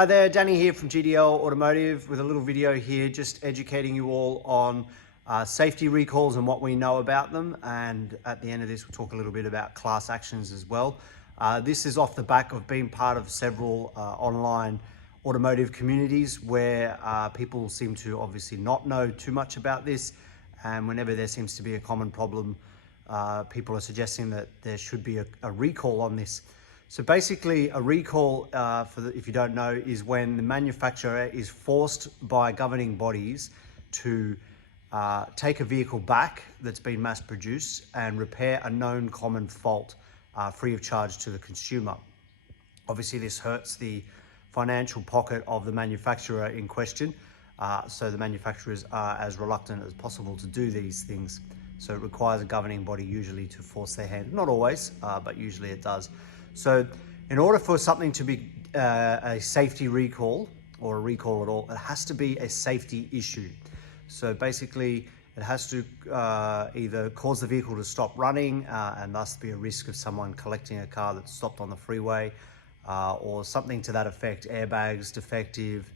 Hi there, Danny here from GDL Automotive with a little video here just educating you all on safety recalls and what we know about them. And at the end of this, we'll talk a little bit about class actions as well. This is off the back of being part of several online automotive communities where people seem to obviously not know too much about this. And whenever there seems to be a common problem, people are suggesting that there should be a recall on this. So basically a recall, if you don't know, is when the manufacturer is forced by governing bodies to take a vehicle back that's been mass produced and repair a known common fault free of charge to the consumer. Obviously this hurts the financial pocket of the manufacturer in question. So the manufacturers are as reluctant as possible to do these things. So it requires a governing body usually to force their hand. Not always, but usually it does. So in order for something to be a safety recall or a recall at all, it has to be a safety issue. So basically it has to either cause the vehicle to stop running and thus be a risk of someone collecting a car that's stopped on the freeway or something to that effect, airbags defective,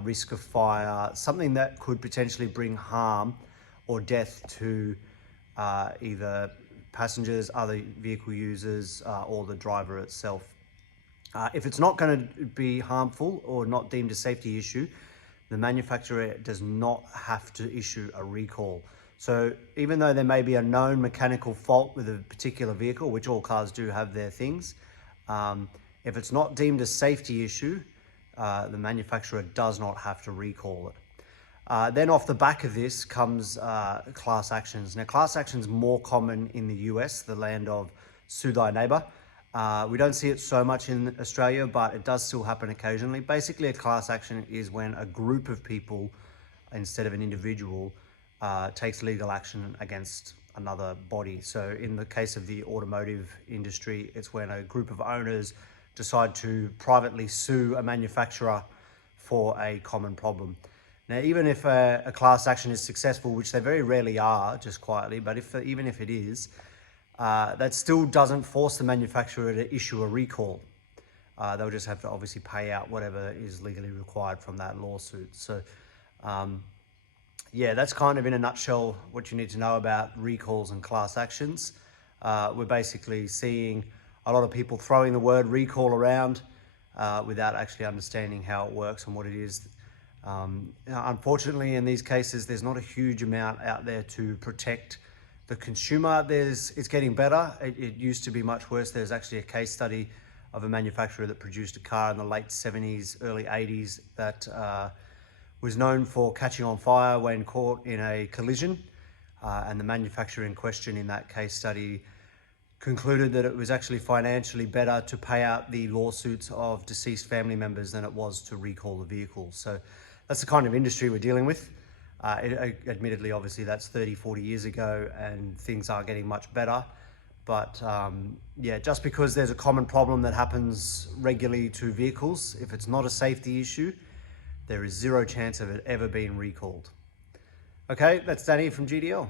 risk of fire, something that could potentially bring harm or death to either passengers, other vehicle users, or the driver itself. If it's not going to be harmful or not deemed a safety issue, the manufacturer does not have to issue a recall. So even though there may be a known mechanical fault with a particular vehicle, which all cars do have their things, if it's not deemed a safety issue, the manufacturer does not have to recall it. Then off the back of this comes class actions. Now class actions more common in the US, the land of sue thy neighbor. We don't see it so much in Australia, but it does still happen occasionally. Basically a class action is when a group of people, instead of an individual, takes legal action against another body. So in the case of the automotive industry, it's when a group of owners decide to privately sue a manufacturer for a common problem. Now, even if a class action is successful, which they very rarely are, just quietly, but even if it is, that still doesn't force the manufacturer to issue a recall. They'll just have to obviously pay out whatever is legally required from that lawsuit. So, yeah, that's kind of in a nutshell what you need to know about recalls and class actions. We're basically seeing a lot of people throwing the word recall around without actually understanding how it works and what it is. Unfortunately, in these cases, there's not a huge amount out there to protect the consumer. It's getting better. It used to be much worse. There's actually a case study of a manufacturer that produced a car in the late 70s, early 80s that was known for catching on fire when caught in a collision. And the manufacturer in question in that case study concluded that it was actually financially better to pay out the lawsuits of deceased family members than it was to recall the vehicle. So that's the kind of industry we're dealing with. Admittedly, obviously, that's 30, 40 years ago and things are getting much better. But yeah, just because there's a common problem that happens regularly to vehicles, if it's not a safety issue, there is zero chance of it ever being recalled. Okay, that's Danny from GDL.